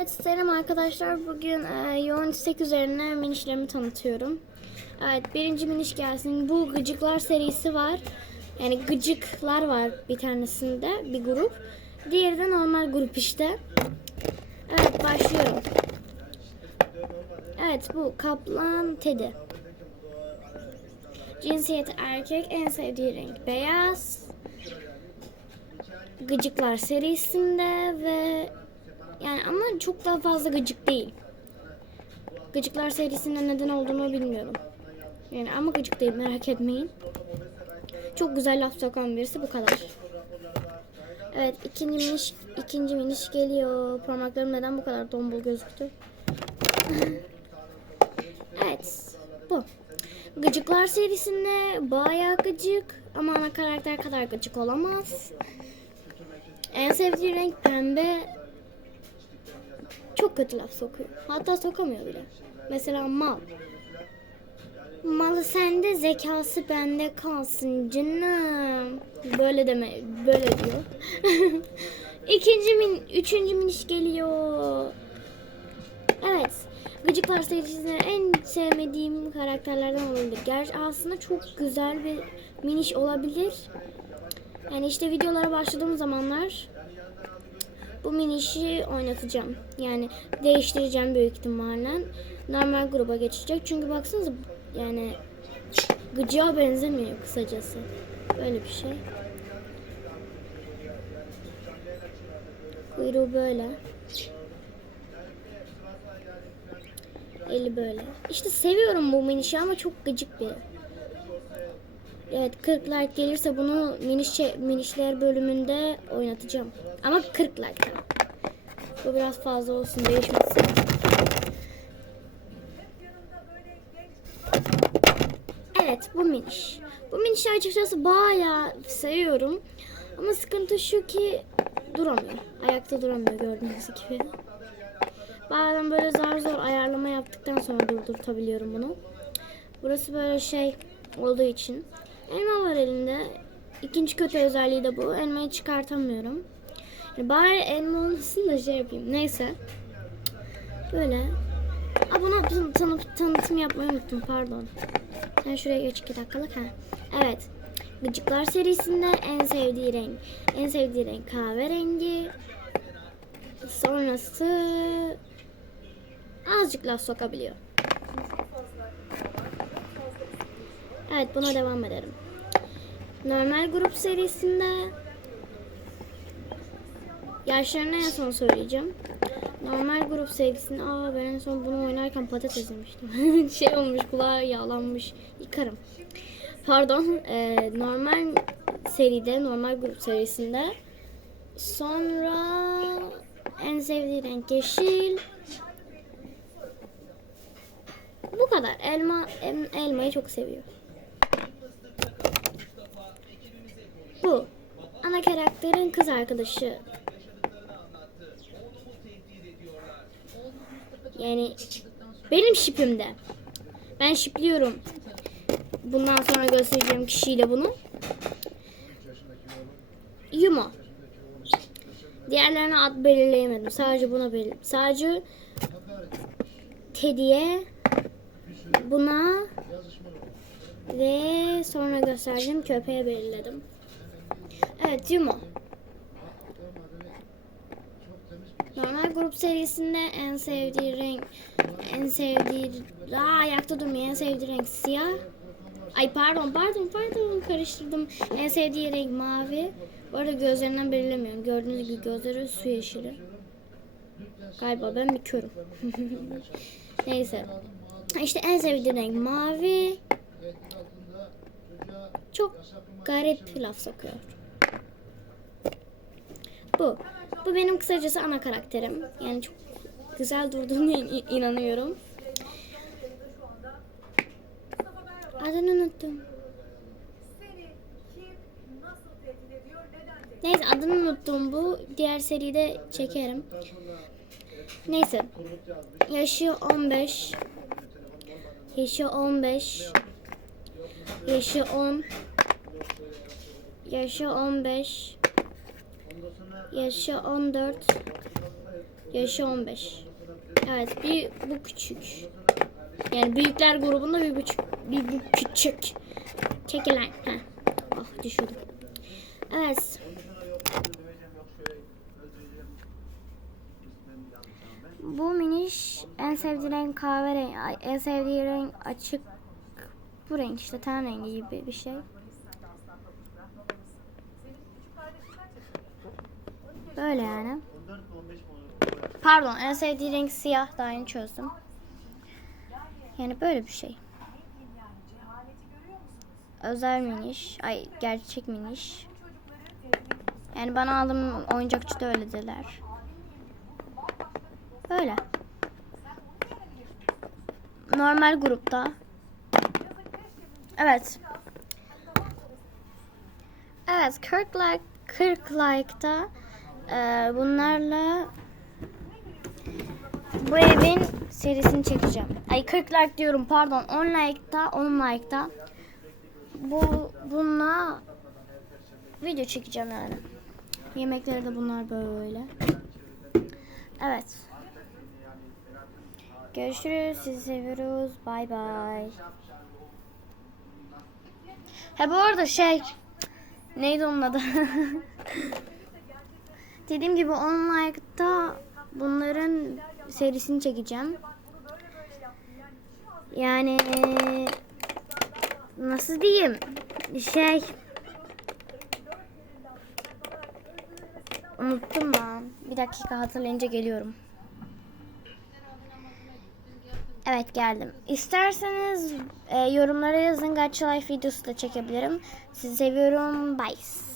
Evet selam arkadaşlar. Bugün e, yoğun istek üzerine minişlerimi tanıtıyorum. Evet birinci miniş gelsin. Bu gıcıklar serisi var. Yani gıcıklar var bir tanesinde bir grup. Diğeri de normal grup işte. Evet başlıyorum. Evet bu kaplan Teddy. Cinsiyeti erkek. En sevdiği renk beyaz. Gıcıklar serisinde ve yani ama çok daha fazla gıcık değil. Gıcıklar serisinde neden olduğunu bilmiyorum. Yani ama gıcık değil merak etmeyin. Çok güzel laf sokan birisi bu kadar. Evet ikinci miniş, ikinci miniş geliyor. Parmaklarım neden bu kadar tombul gözüktü? evet bu. Gıcıklar serisinde bayağı gıcık ama ana karakter kadar gıcık olamaz. En sevdiği renk pembe. Çok kötü laf sokuyor. Hatta sokamıyor bile. Mesela mal. Malı sende zekası bende kalsın canım. Böyle deme, böyle diyor. İkinci min, üçüncü miniş geliyor. Evet. Gıcıklar serisinde en sevmediğim karakterlerden olabilir. Gerçi aslında çok güzel bir miniş olabilir. Yani işte videolara başladığım zamanlar bu minişi oynatacağım. Yani değiştireceğim büyük ihtimalle. Normal gruba geçecek. Çünkü baksanıza yani gıcığa benzemiyor kısacası. Böyle bir şey. Kuyruğu böyle. Eli böyle. İşte seviyorum bu minişi ama çok gıcık biri. Evet 40 like gelirse bunu miniş, minişler bölümünde oynatacağım. Ama 40 like. Bu biraz fazla olsun değişmesin. Evet bu miniş. Bu minişi açıkçası bayağı seviyorum. Ama sıkıntı şu ki duramıyor. Ayakta duramıyor gördüğünüz gibi. Bazen böyle zar zor ayarlama yaptıktan sonra durdurtabiliyorum bunu. Burası böyle şey olduğu için. Elma var elinde. İkinci kötü özelliği de bu. Elmayı çıkartamıyorum. Yani bari elma olmasın da şey yapayım. Neyse. Böyle. Aa, buna tanı- tanı- tanıtım yapmayı unuttum pardon. Sen şuraya geç iki dakikalık ha. Evet. Gıcıklar serisinde en sevdiği renk. En sevdiği renk kahverengi. Sonrası azıcık laf sokabiliyor. Evet buna devam edelim. Normal grup serisinde yaşlarını en son söyleyeceğim. Normal grup serisinde aa ben en son bunu oynarken patates yemiştim. şey olmuş kulağı yağlanmış. Yıkarım. Pardon. e, normal seride normal grup serisinde sonra en sevdiği renk yeşil. Bu kadar. Elma elmayı çok seviyor. Bu. Ana karakterin kız arkadaşı. Yani benim şipimde. Ben şipliyorum. Bundan sonra göstereceğim kişiyle bunu. Yuma. Diğerlerine ad belirleyemedim. Sadece buna belirledim. Sadece Teddy'ye buna ve sonra göstereceğim köpeğe belirledim. Evet Yuma. Normal grup serisinde en sevdiği renk en sevdiği Aa, ayakta durmuyor en sevdiği renk siyah. Ay pardon pardon pardon karıştırdım. En sevdiği renk mavi. Bu arada gözlerinden belirlemiyorum. Gördüğünüz gibi gözleri su yeşili. Galiba ben bir körüm. Neyse. İşte en sevdiği renk mavi. Çok garip laf sokuyor. Bu. Bu benim kısacası ana karakterim. Yani çok güzel durduğuna in- inanıyorum. Adını unuttum. Neyse adını unuttum bu. Diğer seride çekerim. Neyse. Yaşı 15. Yaşı 15. Yaşı 10. Yaşı 15. Yaşı 14. Yaşı 15. Evet bir bu küçük. Yani büyükler grubunda bir buçuk bir bu küçük. Çekilen. Heh. Ah düşürdüm. Evet. Bu miniş en sevdiği renk kahverengi. En sevdiği renk açık. Bu renk işte ten rengi gibi bir şey. Böyle yani. Pardon en sevdiği renk siyah daha yeni çözdüm. Yani böyle bir şey. Özel miniş. Ay gerçek miniş. Yani bana aldım oyuncakçıda öyle dediler. Böyle. Normal grupta. Evet. Evet 40 like 40 like'da e, bunlarla bu evin serisini çekeceğim. Ay 40 like diyorum pardon 10 like'da 10 like'da bu bununla video çekeceğim yani. Yemekleri de bunlar böyle. Evet. Görüşürüz. Sizi seviyoruz. Bay bay. Ha bu arada şey neydi onun adı? Dediğim gibi 10 like'da bunların serisini çekeceğim. Yani nasıl diyeyim? Şey unuttum ben. Bir dakika hatırlayınca geliyorum. Evet geldim. İsterseniz e, yorumlara yazın. Gacha Life videosu da çekebilirim. Sizi seviyorum. Bye.